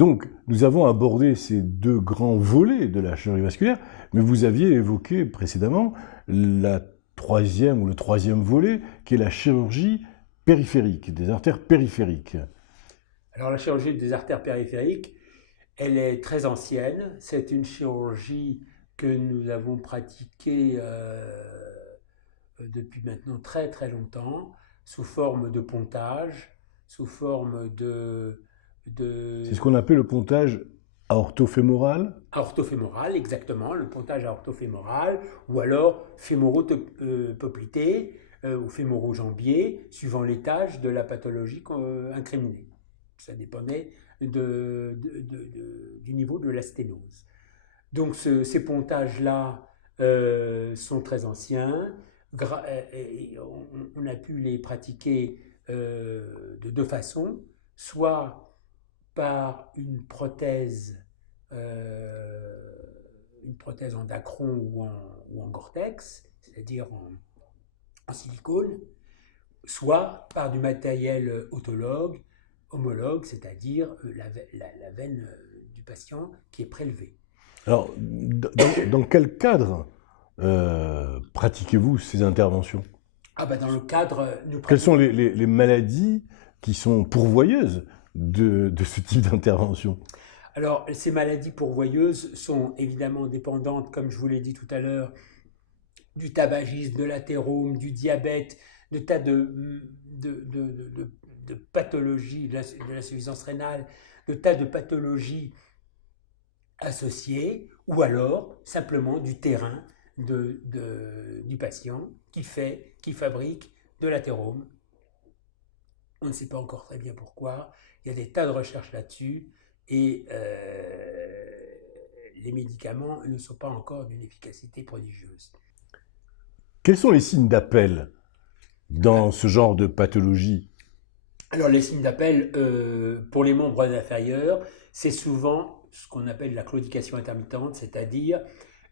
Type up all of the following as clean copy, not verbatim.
Donc, nous avons abordé ces deux grands volets de la chirurgie vasculaire, mais vous aviez évoqué précédemment la troisième ou le troisième volet, qui est la chirurgie périphérique, des artères périphériques. Alors la chirurgie des artères périphériques, elle est très ancienne. C'est une chirurgie que nous avons pratiquée depuis maintenant très très longtemps, sous forme de pontage, sous forme C'est ce de qu'on appelle le pontage aortofémoral. orthofémoral, exactement, le pontage orthofémoral, ou alors fémoro-poplité ou fémoro-jambier, suivant l'étage de la pathologie incriminée. Ça dépendait du niveau de la sténose. Donc ces pontages-là sont très anciens. On a pu les pratiquer de deux façons, soit par une prothèse en dacron ou en Gore-Tex, c'est-à-dire en silicone, soit par du matériel homologue, c'est-à-dire la veine du patient qui est prélevée. Alors, dans quel cadre pratiquez-vous ces interventions? Ah ben dans le cadre, Quelles sont les maladies qui sont pourvoyeuses de ce type d'intervention? Alors, ces maladies pourvoyeuses sont évidemment dépendantes, comme je vous l'ai dit tout à l'heure, du tabagisme, de l'athérome, du diabète, de tas de pathologies, de l'insuffisance rénale, de tas de pathologies associées, ou alors simplement du terrain du patient qui fabrique de l'athérome. On ne sait pas encore très bien pourquoi. Il y a des tas de recherches là-dessus et les médicaments ne sont pas encore d'une efficacité prodigieuse. Quels sont les signes d'appel dans ce genre de pathologie? Alors les signes d'appel pour les membres inférieurs, c'est souvent ce qu'on appelle la claudication intermittente, c'est-à-dire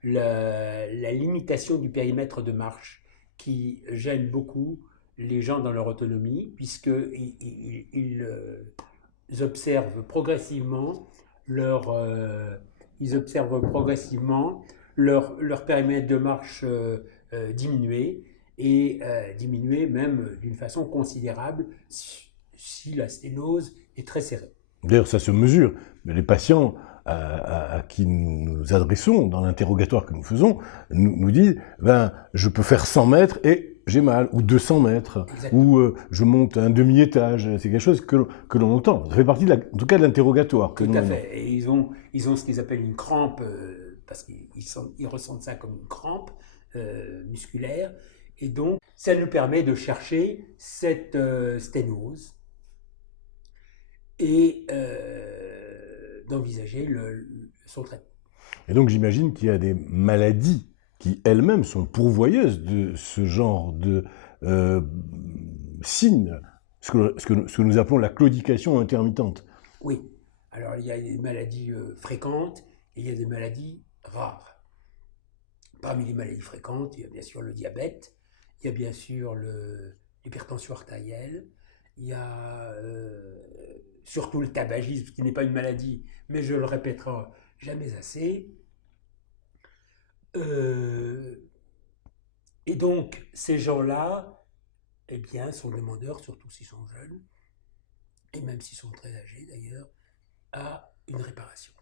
la limitation du périmètre de marche qui gêne beaucoup les gens dans leur autonomie, puisqu'ils observent progressivement leur périmètre de marche diminuer, et diminuer même d'une façon considérable si la sténose est très serrée. D'ailleurs, ça se mesure. Mais les patients à qui nous nous adressons dans l'interrogatoire que nous faisons nous disent je peux faire 100 mètres et j'ai mal, ou 200 mètres, Exactement. ou je monte un demi-étage. C'est quelque chose que l'on entend. Ça fait partie, en tout cas, de l'interrogatoire. Tout à fait. Et ils ont ce qu'ils appellent une crampe, parce qu'ils ressentent ça comme une crampe musculaire. Et donc, ça nous permet de chercher cette sténose et d'envisager son traitement. Et donc, j'imagine qu'il y a des maladies qui elles-mêmes sont pourvoyeuses de ce genre de signes, ce que nous appelons la claudication intermittente. Oui. Alors, il y a des maladies fréquentes et il y a des maladies rares. Parmi les maladies fréquentes, il y a bien sûr le diabète, il y a bien sûr l'hypertension artérielle, il y a surtout le tabagisme, qui n'est pas une maladie, mais je le répéterai jamais assez. Et donc, ces gens-là, eh bien, sont demandeurs, surtout s'ils sont jeunes, et même s'ils sont très âgés d'ailleurs, à une réparation.